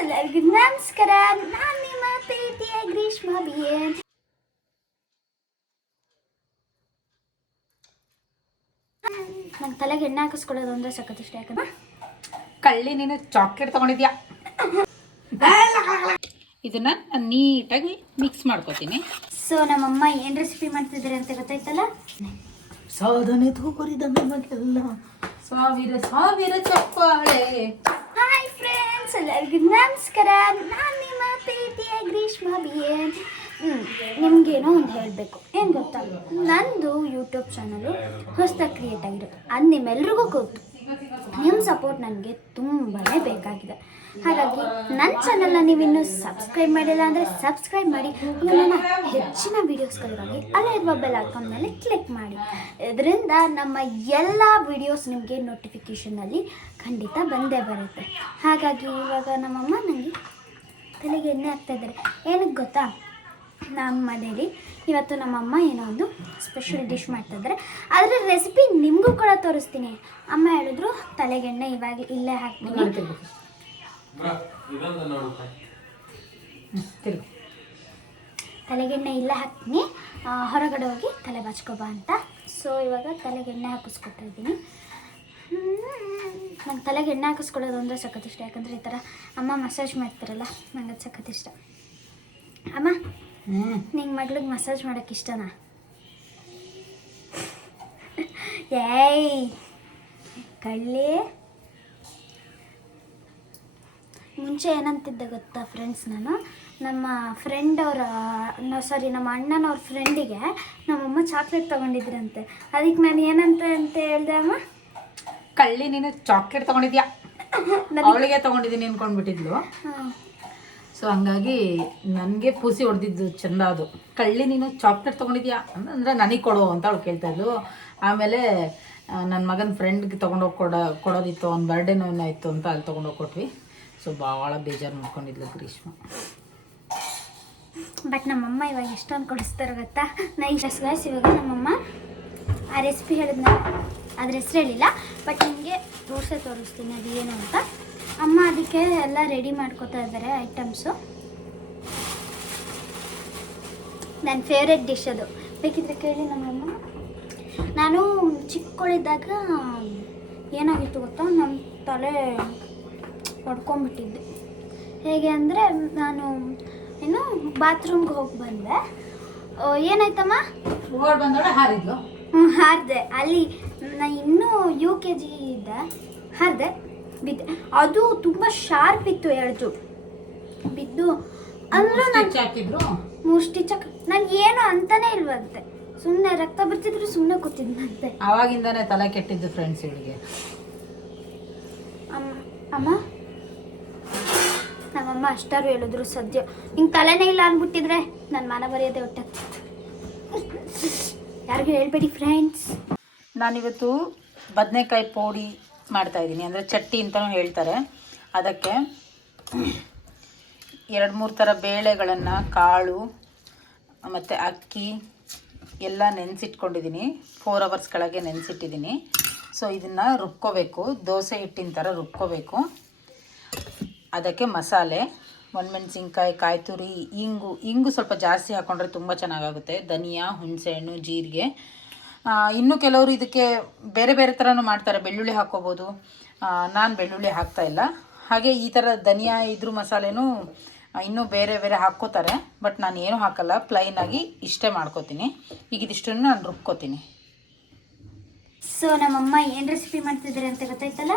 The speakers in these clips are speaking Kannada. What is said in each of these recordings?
ಎಲ್ಲರಿಗೂ ನಮಸ್ಕಾರ. ನಾನು ನಿಮ್ಮ ಪ್ರೀತಿಯ ಗ್ರೀಷ್ಮ ಬಿಎನ್. ನನ್ನ ತಲೆಗೆ ಎಣ್ಣೆ ಹಾಕಿಸ್ಕೊಳ್ಳೋದು ಅಂದ್ರೆ ಸಖತ್ ಇಷ್ಟ. ಯಾಕಂದ್ರೆ ಕಳ್ಳಿ ನೀನು ಚಾಕ್ಲೇಟ್ ತಗೊಂಡಿದ್ಯಾ? ಇದನ್ನ ನೀಟಾಗಿ ಮಿಕ್ಸ್ ಮಾಡ್ಕೋತೀನಿ. ಸೊ ನಮ್ಮಮ್ಮ ಏನು ರೆಸಿಪಿ ಮಾಡ್ತಿದ್ದಾರೆ ಅಂತ ಗೊತ್ತಾಯ್ತಲ್ಲ. ಸಾಧನೆ ತೋರಿದ ನಮಗೆಲ್ಲ ಸಾವಿರ ಸಾವಿರ ಚಪ್ಪಾಳೆ. ಹಾಯ್ ಫ್ರೆಂಡ್ಸ್, ಎಲ್ಲರಿಗೂ ನಮಸ್ಕಾರ. ನಾನು ನಿಮ್ಮ ಪ್ರೀತಿಯ ಗ್ರೀಷ್ಮ ಬಿಎನ್. ನಿಮಗೇನೋ ಒಂದು ಹೇಳಬೇಕು. ಏನು ಗೊತ್ತಾ, ನಂದು ಯೂಟ್ಯೂಬ್ ಚಾನಲು ಹೊಸದಾಗಿ ಕ್ರಿಯೇಟ್ ಆಗಿರೋದು. ಅದು ನಿಮ್ಮೆಲ್ರಿಗೂ ಗೊತ್ತು. ನಿಮ್ಮ ಸಪೋರ್ಟ್ ನನಗೆ ತುಂಬಾ ಬೇಕಾಗಿದೆ. ಹಾಗಾಗಿ ನನ್ನ ಚಾನಲ್ನ ನೀವಿನ್ನೂ ಸಬ್ಸ್ಕ್ರೈಬ್ ಮಾಡಿಲ್ಲ ಅಂದರೆ ಸಬ್ಸ್ಕ್ರೈಬ್ ಮಾಡಿ. ನನ್ನ ಹೆಚ್ಚಿನ ವೀಡಿಯೋಸ್ಗಳಿಗಾಗಿ ಅಲ್ಲೇ ಇರುವ ಬೆಲ್ ಐಕಾನ್ ಮೇಲೆ ಕ್ಲಿಕ್ ಮಾಡಿ. ಇದರಿಂದ ನಮ್ಮ ಎಲ್ಲ ವೀಡಿಯೋಸ್ ನಿಮಗೆ ನೋಟಿಫಿಕೇಷನಲ್ಲಿ ಖಂಡಿತ ಬಂದೇ ಬರುತ್ತೆ. ಹಾಗಾಗಿ ಇವಾಗ ನಮ್ಮಮ್ಮ ನನಗೆ ತಲೆಗೆ ಎಣ್ಣೆ ಹಾಕ್ತಾಯಿದ್ದಾರೆ. ಏನಕ್ಕೆ ಗೊತ್ತಾ, ನಮ್ಮ ಮನೇಲಿ ಇವತ್ತು ನಮ್ಮಮ್ಮ ಏನೋ ಒಂದು ಸ್ಪೆಷಲ್ ಡಿಶ್ ಮಾಡ್ತಾಯಿದ್ದಾರೆ. ಅದರ ರೆಸಿಪಿ ನಿಮಗೂ ಕೂಡ ತೋರಿಸ್ತೀನಿ. ಅಮ್ಮ ಹೇಳಿದ್ರು ತಲೆಗೆಣ್ಣೆ ಇವಾಗ ಇಲ್ಲೇ ಹಾಕ್ತೀನಿ, ತಲೆಗೆಣ್ಣೆ ಇಲ್ಲೇ ಹಾಕ್ತೀನಿ, ಹೊರಗಡೆ ಹೋಗಿ ತಲೆ ಬಾಚ್ಕೊಬಾ ಅಂತ. ಸೊ ಇವಾಗ ತಲೆಗೆಣ್ಣೆ ಹಾಕಿಸ್ಕೊತಾ ಇದ್ದೀನಿ. ನಂಗೆ ತಲೆಗೆ ಎಣ್ಣೆ ಹಾಕಿಸ್ಕೊಳ್ಳೋದು ಅಂದರೆ ಸಖತ್ ಇಷ್ಟ. ಯಾಕಂದರೆ ಈ ಥರ ಅಮ್ಮ ಮಸಾಜ್ ಮಾಡ್ತಾರಲ್ಲ, ನಂಗೆ ಅದು ಸಖತ್ ಇಷ್ಟ. ಅಮ್ಮ, ನಿಂಗೆ ಮಗಳಿಗೆ ಮಸಾಜ್ ಮಾಡೋಕ್ಕೆ ಇಷ್ಟನಾ? ಏಯ್ ಕಳ್ಳಿ, ಮುಂಚೆ ಏನಂತಿದ್ದೆ ಗೊತ್ತಾ ಫ್ರೆಂಡ್ಸ್, ನಾನು ನಮ್ಮ ಫ್ರೆಂಡ್ ಅವರ ನಮ್ಮ ಅಣ್ಣನವ್ರ ಫ್ರೆಂಡಿಗೆ ನಮ್ಮಮ್ಮ ಚಾಕ್ಲೇಟ್ ತೊಗೊಂಡಿದ್ರಂತೆ. ಅದಕ್ಕೆ ನಾನು ಏನಂತ ಹೇಳ್ದೆ ಅಮ್ಮ, ಕಳ್ಳಿ ನೀನು ಚಾಕ್ಲೇಟ್ ತೊಗೊಂಡಿದ್ಯಾ? ಅವಳಿಗೆ ತೊಗೊಂಡಿದ್ದೀನಿ ಅಂದ್ಕೊಂಡ್ಬಿಟ್ಟಿದ್ಲು. ಸೊ ಹಂಗಾಗಿ ನನಗೆ ಪೂಸಿ ಹೊಡೆದಿದ್ದು ಚಂದ. ಅದು ಕಳ್ಳಿ ನೀನು ಚಾಕ್ಲೇಟ್ ತೊಗೊಂಡಿದ್ಯಾ ಅಂದರೆ ನನಗೆ ಕೊಡು ಅಂತ ಅವಳು ಕೇಳ್ತಾಯಿದ್ಲು. ಆಮೇಲೆ ನನ್ನ ಮಗನ ಫ್ರೆಂಡ್ಗೆ ತೊಗೊಂಡೋಗಿ ಕೊಡೋದಿತ್ತು, ಅವ್ನ ಬರ್ಡೇನೋ ಏನೋ ಇತ್ತು ಅಂತ ಅಲ್ಲಿ ತೊಗೊಂಡೋಗಿ ಕೊಟ್ವಿ. ಸೊ ಭಾಳ ಬೇಜಾರು ಮಾಡ್ಕೊಂಡಿದ್ಲು ಗ್ರೀಷ್ಮ. ಬಟ್ ನಮ್ಮಮ್ಮ ಇವಾಗ ಎಷ್ಟೊಂದು ಕೊಡಿಸ್ತಾರೆ ಗೊತ್ತಾ. ಗೈಸ್, ಇವಾಗ ನಮ್ಮಮ್ಮ ಆ ರೆಸಿಪಿ ಹೇಳಿದ್ನ, ಅದ್ರ ಹೆಸರು ಹೇಳಿಲ್ಲ, ಬಟ್ ನಿಮಗೆ ತೋರಿಸ್ತೀನಿ ಅದು ಏನು ಅಂತ. ಅಮ್ಮ ಅದಕ್ಕೆ ಎಲ್ಲ ರೆಡಿ ಮಾಡ್ಕೋತಾ ಇದ್ದಾರೆ ಐಟಮ್ಸು. ನನ್ನ ಫೇವ್ರೆಟ್ ಡಿಶ್ ಅದು, ಬೇಕಿದ್ರೆ ಕೇಳಿ ನಮ್ಮಮ್ಮ. ನಾನು ಚಿಕ್ಕವಳಿದ್ದಾಗ ಏನಾಗಿತ್ತು ಗೊತ್ತಾ, ನಮ್ಮ ತಲೆ ಹೊಡ್ಕೊಂಬಿಟ್ಟಿದ್ದೆ. ಹೇಗೆ ಅಂದರೆ, ನಾನು ಏನು ಬಾತ್ರೂಮ್ಗೆ ಹೋಗಿ ಬಂದೆ. ಏನಾಯ್ತಮ್ಮ, ಬಂದೋಳೆ ಹಾರಿದ್ಲು. ಹಾರಿದೆ. ಅಲ್ಲಿ ನಾನು ಇನ್ನೂ UKG ಇದ್ದೆ, ಹಾರಿದೆ, ಬಿದ್ದೆ. ಅದು ತುಂಬ ಶಾರ್ಪ್ ಇತ್ತು, ಎಳ್ದು ಬಿದ್ದು. ಅಂದ್ರೆ ಹಾಕಿದ್ರು 3 ಸ್ಟಿಚ್ ನನಗೆ ಏನು ಅಂತಾನೆ ಇಲ್ವಂತೆ. ಸುಮ್ಮನೆ ರಕ್ತ ಬರ್ತಿದ್ರು, ಸುಮ್ಮನೆ ಕೂತಿದ್ದಂತೆ. ಆವಾಗಿಂದಾನೆ ತಲೆ ಕೆಟ್ಟಿದ್ದು ಫ್ರೆಂಡ್ಸ್ ಇವಳಿಗೆ. ಅಮ್ಮ, ನಮ್ಮಮ್ಮ ಅಷ್ಟಾರು ಹೇಳಿದ್ರು, ಸದ್ಯ ಹಿಂಗೆ ತಲೆನೇ ಇಲ್ಲ ಅಂದ್ಬಿಟ್ಟಿದ್ರೆ ನನ್ನ ಮಾನ ಬರೆಯೋದೇ ಹೊಟ್ಟೆ. ಯಾರಿಗೂ ಹೇಳ್ಬೇಡಿ ಫ್ರೆಂಡ್ಸ್. ನಾನಿವತ್ತು ಬದನೆಕಾಯಿ ಪೋಡಿ ಮಾಡ್ತಾಯಿದ್ದೀನಿ, ಅಂದರೆ ಚಟ್ಟಿ ಅಂತಲೂ ಹೇಳ್ತಾರೆ. ಅದಕ್ಕೆ 2-3 ಥರ ಬೇಳೆಗಳನ್ನು, ಕಾಳು ಮತ್ತು ಅಕ್ಕಿ ಎಲ್ಲ ನೆನೆಸಿಟ್ಕೊಂಡಿದ್ದೀನಿ. 4 ಅವರ್ಸ್ ಕೆಳಗೆ ನೆನೆಸಿಟ್ಟಿದ್ದೀನಿ. ಸೊ ಇದನ್ನು ರುಬ್ಕೋಬೇಕು, ದೋಸೆ ಹಿಟ್ಟಿನ ಥರ ರುಬ್ಕೋಬೇಕು. ಅದಕ್ಕೆ ಮಸಾಲೆ, ಒಣಮೆಣಸಿನ್ಕಾಯಿ, ಕಾಯಿ ತುರಿ, ಇಂಗು ಸ್ವಲ್ಪ ಜಾಸ್ತಿ ಹಾಕ್ಕೊಂಡ್ರೆ ತುಂಬ ಚೆನ್ನಾಗಾಗುತ್ತೆ. ಧನಿಯಾ, ಹುಣಸೆಹಣ್ಣು, ಜೀರಿಗೆ. ಇನ್ನೂ ಕೆಲವರು ಇದಕ್ಕೆ ಬೇರೆ ಬೇರೆ ಥರನೂ ಮಾಡ್ತಾರೆ, ಬೆಳ್ಳುಳ್ಳಿ ಹಾಕ್ಕೋಬೋದು. ನಾನು ಬೆಳ್ಳುಳ್ಳಿ ಹಾಕ್ತಾಯಿಲ್ಲ. ಹಾಗೆ ಈ ಥರ ಧನಿಯಾ ಇದ್ರ ಮಸಾಲೆನೂ ಇನ್ನೂ ಬೇರೆ ಬೇರೆ ಹಾಕ್ಕೋತಾರೆ, ಬಟ್ ನಾನು ಏನೂ ಹಾಕಲ್ಲ, ಪ್ಲೈನಾಗಿ ಇಷ್ಟೇ ಮಾಡ್ಕೋತೀನಿ. ಈಗ ಇದಿಷ್ಟನ್ನು ನಾನು ರುಬ್ಕೋತೀನಿ. ಸೊ ನಮ್ಮಮ್ಮ ಏನು ರೆಸಿಪಿ ಮಾಡ್ತಿದ್ದಾರೆ ಅಂತ ಗೊತ್ತಾಯ್ತಲ್ಲ.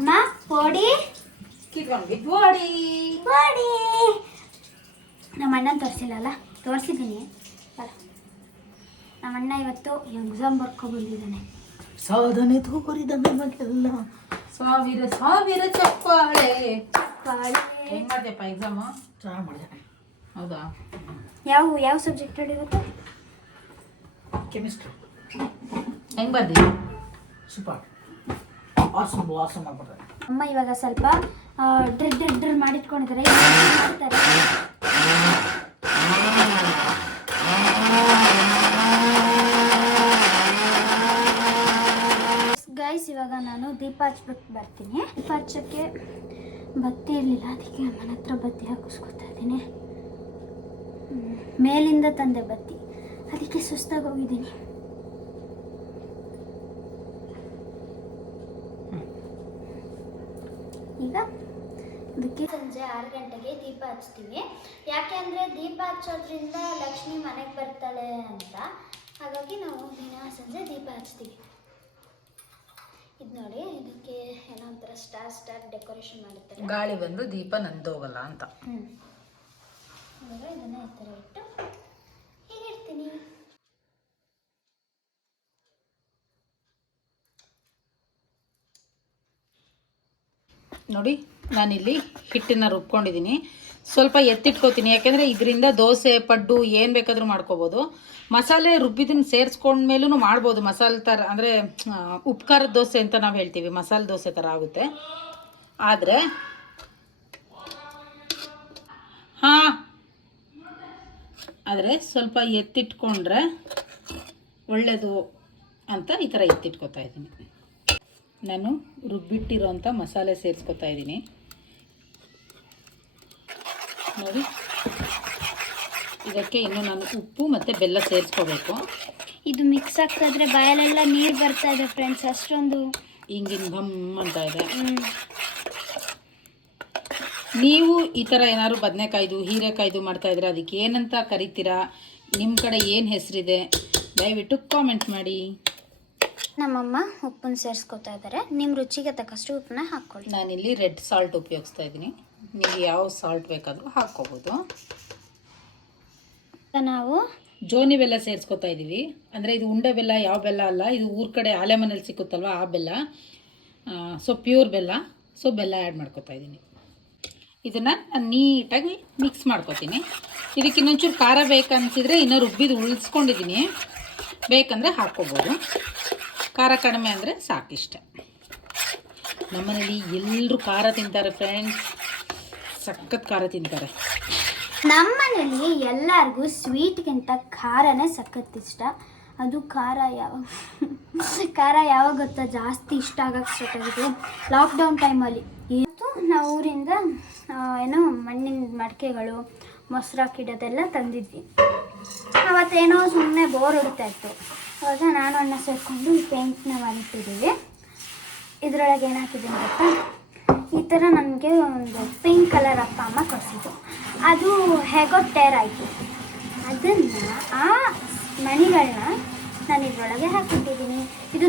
ಅಮ್ಮ, ಪೋಡಿ ಪೋಡಿ. ನಮ್ಮ ಅಣ್ಣನ ತೋರಿಸಿಲ್ಲಲ್ಲ, ತೋರಿಸಿದ್ದೀನಿ. ನಮ್ಮ ಅಣ್ಣ ಇವತ್ತು ಎಕ್ಸಾಮ್ ಬರ್ಕೊಬಂದಿದ್ದಾನೆ. ಸಾಧನೆ ತೋರಿದ ನಮಗೆಲ್ಲ ಸಾವಿರ ಸಾವಿರ ಚಪ್ಪಾಳೆ. ಹೆಂಗೆ ಮಾಡ್ದೆಪ್ಪ ಎಕ್ಸಾಮು? ಚೆನ್ನಾಗಿ ಮಾಡಿದೆ. ಹೌದಾ? ಯಾವ ಸಬ್ಜೆಕ್ಟ್ ಹೇಳಿರುತ್ತೆ? ಕೆಮಿಸ್ಟ್ರಿ. ಹೆಂಗೆ ಬರ್ದಿ? ಸೂಪರ್, ಆಸಮ್ ಆಗ್ಬಿಡ್ತಾರೆ. ಅಮ್ಮ ಇವಾಗ ಸ್ವಲ್ಪ ಡ್ರಿಲ್ ಮಾಡಿಟ್ಕೊಂಡಿದ್ದಾರೆ. ಗೈಸ್, ಇವಾಗ ನಾನು ದೀಪ ಹಚ್ಬಿಟ್ಟು ಬರ್ತೀನಿ. ದೀಪ ಹಚ್ಚೋಕ್ಕೆ ಬತ್ತಿ ಇರಲಿಲ್ಲ, ಅದಕ್ಕೆ ಅಮ್ಮನ ಹತ್ರ ಬತ್ತಿ ಹಾಕಿಸ್ಕೊತಾ ಇದ್ದೀನಿ. ಮೇಲಿಂದ ತಂದೆ ಬತ್ತಿ, ಅದಕ್ಕೆ ಸುಸ್ತಾಗಿ ಹೋಗಿದ್ದೀನಿ. ಈಗ ಅದಕ್ಕೆ ಸಂಜೆ 6 ಗಂಟೆಗೆ ದೀಪ ಹಚ್ತೀವಿ. ಯಾಕೆ ಅಂದರೆ ದೀಪ ಹಚ್ಚೋದ್ರಿಂದ ಲಕ್ಷ್ಮಿ ಮನೆಗೆ ಬರ್ತಾಳೆ ಅಂತ. ಹಾಗಾಗಿ ನಾವು ದಿನ ಸಂಜೆ ದೀಪ ಹಚ್ತೀವಿ. ಇದು ನೋಡಿ, ಇದಕ್ಕೆ ಏನೋ ಒಂಥರ ಸ್ಟಾರ್ ಡೆಕೋರೇಷನ್ ಮಾಡುತ್ತಾರೆ. ಗಾಳಿ ಬಂದು ದೀಪ ನಂದೋಗಲ್ಲ ಅಂತ. ಇವಾಗ ಇದನ್ನು ಈ ಥರ ಇಟ್ಟು ಹೀಗೆ ಇಡ್ತೀನಿ. ನೋಡಿ, ನಾನಿಲ್ಲಿ ಹಿಟ್ಟನ್ನು ರುಬ್ಕೊಂಡಿದ್ದೀನಿ. ಸ್ವಲ್ಪ ಎತ್ತಿಟ್ಕೋತೀನಿ, ಯಾಕೆಂದರೆ ಇದರಿಂದ ದೋಸೆ ಪಡ್ಡು ಏನು ಬೇಕಾದರೂ ಮಾಡ್ಕೋಬೋದು. ಮಸಾಲೆ ರುಬ್ಬಿದನ್ನು ಸೇರಿಸ್ಕೊಂಡ್ಮೇಲೂ ಮಾಡ್ಬೋದು. ಮಸಾಲೆ ಥರ ಅಂದರೆ ಉಪ್ಕಾರದ ದೋಸೆ ಅಂತ ನಾವು ಹೇಳ್ತೀವಿ, ಮಸಾಲೆ ದೋಸೆ ಥರ ಆಗುತ್ತೆ. ಆದರೆ ಸ್ವಲ್ಪ ಎತ್ತಿಟ್ಕೊಂಡ್ರೆ ಒಳ್ಳೆಯದು ಅಂತ ಈ ಥರ ಎತ್ತಿಟ್ಕೋತಾ ಇದ್ದೀನಿ. ನಾನು ರುಬ್ಬಿಟ್ಟಿರೋಂಥ ಮಸಾಲೆ ಸೇರಿಸ್ಕೊತಾ ಇದ್ದೀನಿ. ನೋಡಿ, ಇದಕ್ಕೆ ಇನ್ನು ನಾನು ಉಪ್ಪು ಮತ್ತು ಬೆಲ್ಲ ಸೇರಿಸ್ಕೋಬೇಕು. ಇದು ಮಿಕ್ಸ್ ಆಗ್ತಾಯಿದ್ರೆ ಬಾಯಲ್ಲೆಲ್ಲ ನೀರು ಬರ್ತಾ ಇದೆ ಫ್ರೆಂಡ್ಸ್, ಅಷ್ಟೊಂದು ಹಿಂಗಿನ ಘಮ್ ಅಂತ ಇದೆ. ನೀವು ಈ ಥರ ಏನಾದ್ರು ಬದನೆಕಾಯ್ದು ಹೀರೆಕಾಯ್ದು ಮಾಡ್ತಾಯಿದ್ರೆ ಅದಕ್ಕೆ ಏನಂತ ಕರಿತೀರಾ, ನಿಮ್ಮ ಕಡೆ ಏನು ಹೆಸರಿದೆ ದಯವಿಟ್ಟು ಕಾಮೆಂಟ್ ಮಾಡಿ. ನಮ್ಮಮ್ಮ ಉಪ್ಪನ್ನು ಸೇರಿಸ್ಕೊತಾ ಇದ್ದಾರೆ. ನಿಮ್ಮ ರುಚಿಗೆ ತಕ್ಕಷ್ಟು ಉಪ್ಪನ್ನ ಹಾಕ್ಕೊಳ್ಳಿ. ನಾನಿಲ್ಲಿ ರೆಡ್ ಸಾಲ್ಟ್ ಉಪಯೋಗಿಸ್ತಾ ಇದ್ದೀನಿ. ನೀವು ಯಾವ ಸಾಲ್ಟ್ ಬೇಕಾದರೂ ಹಾಕ್ಕೋಬೋದು. ನಾವು ಜೋನಿ ಬೆಲ್ಲ ಸೇರಿಸ್ಕೊತಾ ಇದ್ದೀವಿ. ಅಂದರೆ ಇದು ಉಂಡೆ ಬೆಲ್ಲ, ಯಾವ ಬೆಲ್ಲ ಅಲ್ಲ, ಇದು ಊರ ಕಡೆ ಆಲೆ ಮನೇಲಿ ಸಿಕ್ಕುತ್ತಲ್ವ ಆ ಬೆಲ್ಲ. ಸೊ ಪ್ಯೂರ್ ಬೆಲ್ಲ. ಸೊ ಬೆಲ್ಲ ಆ್ಯಡ್ ಮಾಡ್ಕೊತಾ ಇದ್ದೀನಿ. ಇದನ್ನು ನಾನು ನೀಟಾಗಿ ಮಿಕ್ಸ್ ಮಾಡ್ಕೊತೀನಿ. ಇದಕ್ಕೆ ಇನ್ನೊಂಚೂರು ಖಾರ ಬೇಕನ್ಸಿದ್ರೆ ಇನ್ನೂ ರುಬ್ಬಿದು ಉಳಿಸ್ಕೊಂಡಿದ್ದೀನಿ, ಬೇಕಂದರೆ ಹಾಕ್ಕೋಬೋದು. ಖಾರ ಕಡಿಮೆ ಅಂದರೆ ಸಾಕಿಷ್ಟ. ನಮ್ಮನೇಲಿ ಎಲ್ಲರೂ ಖಾರ ತಿಂತಾರೆ ಫ್ರೆಂಡ್ಸ್, ಸಖತ್ ಖಾರ ತಿಂತಾರೆ. ನಮ್ಮನೇಲಿ ಎಲ್ಲರಿಗೂ ಸ್ವೀಟ್ಗಿಂತ ಖಾರನೇ ಸಖತ್ ಇಷ್ಟ. ಅದು ಖಾರ ಯಾವಾಗ ಗೊತ್ತಾ ಜಾಸ್ತಿ ಇಷ್ಟ ಆಗಕ್ಕೆ ಸ್ಟಾರ್ಟ್ ಆಗಿದೆ, ಲಾಕ್ಡೌನ್ ಟೈಮಲ್ಲಿ. ಇವತ್ತು ನಾವು ಊರಿಂದ ಏನೋ ಮಣ್ಣಿನ ಮಡಿಕೆಗಳು, ಮೊಸರು ಹಾಕಿಡೋದೆಲ್ಲ ತಂದಿದ್ವಿ. ಅವತ್ತೇನೋ ಸುಮ್ಮನೆ ಬೋರ್ ಹೊಡಿತಾ ಇತ್ತು. ಅವಾಗ ನಾನು ಅಣ್ಣ ಸೇರಿಕೊಂಡು ಪೇಂಟ್ನ ಮಾಡಿಟ್ಟಿದ್ದೀವಿ. ಇದರೊಳಗೆ ಏನು ಹಾಕಿದ್ದೀನಿ ಗೊತ್ತಾ, ಈ ಥರ ನನಗೆ ಒಂದು ಪಿಂಕ್ ಕಲರ್ ಅಪ್ಪ ಅಮ್ಮ ಕೊಡಿಸಿದ್ದು. ಅದು ಹೇಗೋ ಟೇರ್ ಆಯಿತು. ಅದನ್ನು ಆ ಮಣಿಗಳನ್ನ ನಾನು ಇದರೊಳಗೆ ಹಾಕಿಟ್ಟಿದ್ದೀನಿ. ಇದು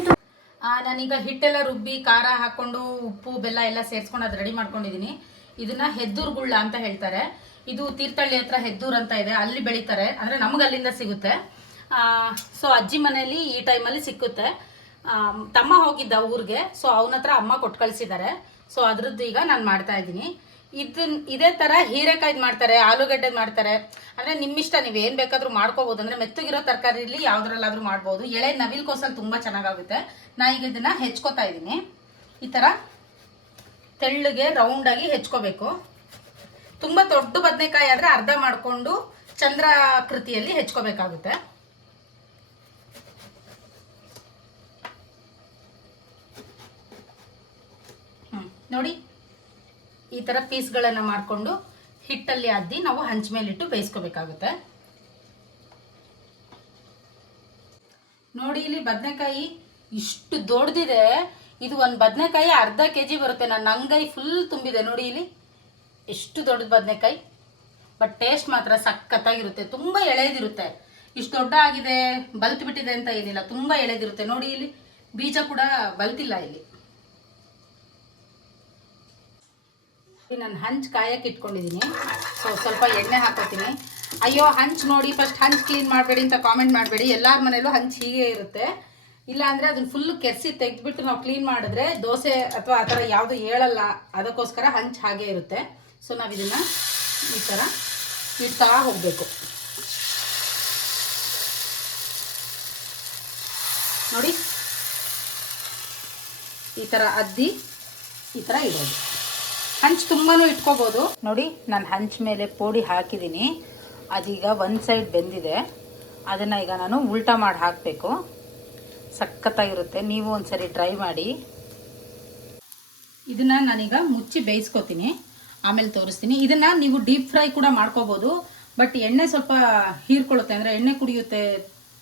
ನಾನೀಗ ಹಿಟ್ಟೆಲ್ಲ ರುಬ್ಬಿ ಖಾರ ಹಾಕ್ಕೊಂಡು ಉಪ್ಪು ಬೆಲ್ಲ ಎಲ್ಲ ಸೇರಿಸ್ಕೊಂಡು ಅದು ರೆಡಿ ಮಾಡ್ಕೊಂಡಿದ್ದೀನಿ. ಇದನ್ನು ಹೆದ್ದೂರು ಗುಳ್ಳ ಅಂತ ಹೇಳ್ತಾರೆ. ಇದು ತೀರ್ಥಹಳ್ಳಿ ಹತ್ರ ಹೆದ್ದೂರು ಅಂತ ಇದೆ, ಅಲ್ಲಿ ಬೆಳೀತಾರೆ. ಅಂದರೆ ನಮ್ಗೆ ಅಲ್ಲಿಂದ ಸಿಗುತ್ತೆ. ಸೊ ಅಜ್ಜಿ ಮನೆಯಲ್ಲಿ ಈ ಟೈಮಲ್ಲಿ ಸಿಕ್ಕುತ್ತೆ. ತಮ್ಮ ಹೋಗಿದ್ದ ಊರಿಗೆ, ಸೊ ಅವನ ಹತ್ರ ಅಮ್ಮ ಕೊಟ್ಟು ಕಳಿಸಿದ್ದಾರೆ. ಸೊ ಅದ್ರದ್ದು ಈಗ ನಾನು ಮಾಡ್ತಾ ಇದ್ದೀನಿ. ಇದೇ ಥರ ಹೀರೆಕಾಯ್ದು ಮಾಡ್ತಾರೆ, ಆಲೂಗಡ್ಡೆ ಮಾಡ್ತಾರೆ. ಅಂದರೆ ನಿಮ್ಮಿಷ್ಟ, ನೀವು ಏನು ಬೇಕಾದರೂ ಮಾಡ್ಕೋಬೋದು. ಅಂದರೆ ಮೆತ್ತಗಿರೋ ತರಕಾರಿಲಿ ಯಾವುದ್ರಲ್ಲಾದರೂ ಮಾಡ್ಬೋದು. ಎಳೆ ನವಿಲ್ಕೋಸಲ್ಲಿ ತುಂಬ ಚೆನ್ನಾಗಾಗುತ್ತೆ. ನಾ ಈಗ ಇದನ್ನು ಹೆಚ್ಕೋತಾ ಇದ್ದೀನಿ. ಈ ಥರ ತೆಳ್ಳಗೆ ರೌಂಡಾಗಿ ಹೆಚ್ಕೋಬೇಕು. ತುಂಬ ದೊಡ್ಡ ಬದನೆಕಾಯಿ ಆದರೆ ಅರ್ಧ ಮಾಡಿಕೊಂಡು ಚಂದ್ರಾಕೃತಿಯಲ್ಲಿ ಹೆಚ್ಕೋಬೇಕಾಗುತ್ತೆ. ನೋಡಿ, ಈ ಥರ ಪೀಸ್ಗಳನ್ನು ಮಾಡಿಕೊಂಡು ಹಿಟ್ಟಲ್ಲಿ ಅದ್ದಿ ನಾವು ಹಂಚ ಮೇಲಿಟ್ಟು ಬೇಯಿಸ್ಕೋಬೇಕಾಗುತ್ತೆ. ನೋಡಿ, ಇಲ್ಲಿ ಬದನೆಕಾಯಿ ಇಷ್ಟು ದೊಡ್ಡದಿದೆ. ಇದು ಒಂದು ಬದನೆಕಾಯಿ ಅರ್ಧ kg ಬರುತ್ತೆ. ನನ್ನ ಅಂಗೈ ಫುಲ್ ತುಂಬಿದೆ. ನೋಡಿ ಇಲ್ಲಿ ಎಷ್ಟು ದೊಡ್ಡದು ಬದನೆಕಾಯಿ. ಬಟ್ ಟೇಸ್ಟ್ ಮಾತ್ರ ಸಖತ್ತಾಗಿರುತ್ತೆ. ತುಂಬ ಎಳೆದಿರುತ್ತೆ. ಇಷ್ಟು ದೊಡ್ಡ ಆಗಿದೆ, ಬಲ್ತು ಬಿಟ್ಟಿದೆ ಅಂತ ಏನಿಲ್ಲ, ತುಂಬ ಎಳೆದಿರುತ್ತೆ. ನೋಡಿ ಇಲ್ಲಿ ಬೀಜ ಕೂಡ ಬಲ್ತಿಲ್ಲ. ಇಲ್ಲಿ ನಾನು ಹಂಚು ಕಾಯಕ್ಕೆ ಇಟ್ಕೊಂಡಿದ್ದೀನಿ. ಸೊ ಸ್ವಲ್ಪ ಎಣ್ಣೆ ಹಾಕೋತೀನಿ. ಅಯ್ಯೋ, ಹಂಚು ನೋಡಿ, ಫಸ್ಟ್ ಹಂಚು ಕ್ಲೀನ್ ಮಾಡಬೇಡಿ ಅಂತ ಕಾಮೆಂಟ್ ಮಾಡಬೇಡಿ. ಎಲ್ಲರ ಮನೇಲೂ ಹಂಚು ಹೀಗೆ ಇರುತ್ತೆ. ಇಲ್ಲ ಅಂದರೆ ಅದನ್ನು ಫುಲ್ಲು ಕೆರೆಸಿ ತೆಗೆದುಬಿಟ್ಟು ನಾವು ಕ್ಲೀನ್ ಮಾಡಿದ್ರೆ ದೋಸೆ ಅಥವಾ ಆ ಥರ ಯಾವುದು ಹೇಳಲ್ಲ. ಅದಕ್ಕೋಸ್ಕರ ಹಂಚು ಹಾಗೆ ಇರುತ್ತೆ. ಸೊ ನಾವು ಇದನ್ನು ಈ ಥರ ಇಡ್ತಾ ಹೋಗಬೇಕು. ನೋಡಿ, ಈ ಥರ ಅದ್ದಿ ಈ ಥರ ಇಡೋದು. ಹಂಚು ತುಂಬಾ ಇಟ್ಕೋಬೋದು. ನೋಡಿ, ನಾನು ಹಂಚು ಮೇಲೆ ಪೋಡಿ ಹಾಕಿದ್ದೀನಿ. ಅದೀಗ ಒಂದು ಸೈಡ್ ಬೆಂದಿದೆ. ಅದನ್ನು ಈಗ ನಾನು ಉಲ್ಟಾ ಮಾಡಿ ಹಾಕಬೇಕು. ಸಖತ್ತಾಗಿರುತ್ತೆ. ನೀವು ಒಂದ್ಸರಿ ಟ್ರೈ ಮಾಡಿ. ಇದನ್ನು ನಾನೀಗ ಮುಚ್ಚಿ ಬೇಯಿಸ್ಕೊತೀನಿ, ಆಮೇಲೆ ತೋರಿಸ್ತೀನಿ. ಇದನ್ನು ನೀವು ಡೀಪ್ ಫ್ರೈ ಕೂಡ ಮಾಡ್ಕೋಬೋದು, ಬಟ್ ಎಣ್ಣೆ ಸ್ವಲ್ಪ ಹೀರ್ಕೊಳ್ಳುತ್ತೆ, ಅಂದರೆ ಎಣ್ಣೆ ಕುಡಿಯುತ್ತೆ,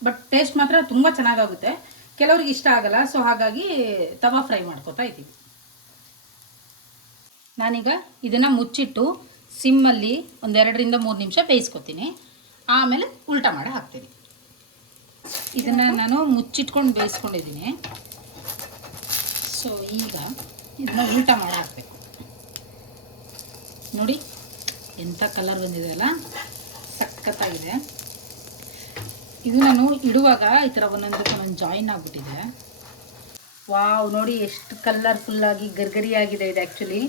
ಬಟ್ ಟೇಸ್ಟ್ ಮಾತ್ರ ತುಂಬ ಚೆನ್ನಾಗಾಗುತ್ತೆ. ಕೆಲವ್ರಿಗೆ ಇಷ್ಟ ಆಗಲ್ಲ, ಸೊ ಹಾಗಾಗಿ ತವಾ ಫ್ರೈ ಮಾಡ್ಕೋತಾ ಇದ್ದೀವಿ. ನಾನೀಗ ಇದನ್ನು ಮುಚ್ಚಿಟ್ಟು ಸಿಮ್ಮಲ್ಲಿ ಒಂದು 2ರಿಂದ 3 ನಿಮಿಷ ಬೇಯಿಸ್ಕೊತೀನಿ, ಆಮೇಲೆ ಉಲ್ಟಾ ಮಾಡಿ ಹಾಕ್ತೀನಿ. ಇದನ್ನು ನಾನು ಮುಚ್ಚಿಟ್ಕೊಂಡು ಬೇಯಿಸ್ಕೊಂಡಿದ್ದೀನಿ. ಸೊ ಈಗ ಇದನ್ನ ಉಲ್ಟಾ ಮಾಡಿ ಹಾಕಬೇಕು. ನೋಡಿ ಎಂಥ ಕಲರ್ ಬಂದಿದೆ ಅಲ್ಲ, ಸಖತ್ತಾಗಿದೆ. ಇದು ನಾನು ಇಡುವಾಗ ಈ ಥರ ಒಂದೊಂದು ಜಾಯಿನ್ ಆಗಿಬಿಟ್ಟಿದೆ. ವಾವ್, ನೋಡಿ ಎಷ್ಟು ಕಲರ್ಫುಲ್ಲಾಗಿ ಗರ್ಗರಿಯಾಗಿದೆ. ಇದು ಆ್ಯಕ್ಚುಲಿ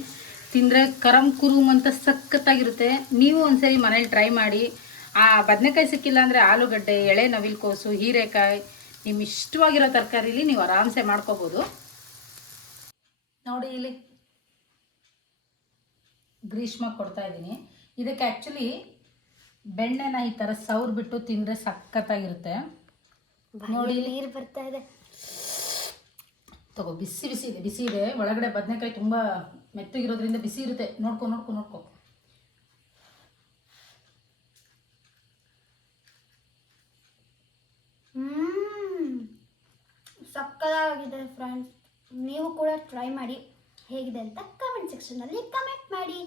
ತಿಂದರೆ ಕರಂ ಕುರುಮ್ ಅಂತ ಸಖತ್ತಾಗಿರುತ್ತೆ. ನೀವು ಒಂದ್ಸರಿ ಮನೇಲಿ ಟ್ರೈ ಮಾಡಿ. ಆ ಬದನೆಕಾಯಿ ಸಿಕ್ಕಿಲ್ಲ ಅಂದರೆ ಆಲೂಗಡ್ಡೆ, ಎಳೆ ನವಿಲುಕೋಸು, ಹೀರೆಕಾಯಿ, ನಿಮ್ಮ ಇಷ್ಟವಾಗಿರೋ ತರಕಾರಿಲಿ ನೀವು ಆರಾಮ್ಸೆ ಮಾಡ್ಕೋಬೋದು. ನೋಡಿ ಇಲ್ಲಿ ಗ್ರೀಷ್ಮ ಕೊಡ್ತಾ ಇದ್ದೀನಿ. ಇದಕ್ಕೆ ಆ್ಯಕ್ಚುಲಿ ಬೆಣ್ಣೆನ ಈ ಥರ ಸೌರ್ ಬಿಟ್ಟು ತಿಂದರೆ ಸಖತ್ತಾಗಿರುತ್ತೆ. ನೋಡಿ ನೀರು ಬರ್ತಾ ಇದೆ. ತಗೋ, ಬಿಸಿ ಬಿಸಿ ಇದೆ, ಬಿಸಿ ಇದೆ. ಒಳಗಡೆ ಬದನೆಕಾಯಿ ತುಂಬ ಮೆತ್ತಗಿರೋದ್ರಿಂದ ಬಿಸಿ ಇರುತ್ತೆ. ನೋಡ್ಕೊ ನೋಡ್ಕೊ ನೋಡ್ಕೊ. ಸಕ್ಕತ್ತಾಗಿದೆ ಫ್ರೆಂಡ್ಸ್. ನೀವು ಕೂಡ ಟ್ರೈ ಮಾಡಿ, ಹೇಗಿದೆ ಅಂತ ಕಮೆಂಟ್ ಸೆಕ್ಷನಲ್ಲಿ ಕಮೆಂಟ್ ಮಾಡಿ.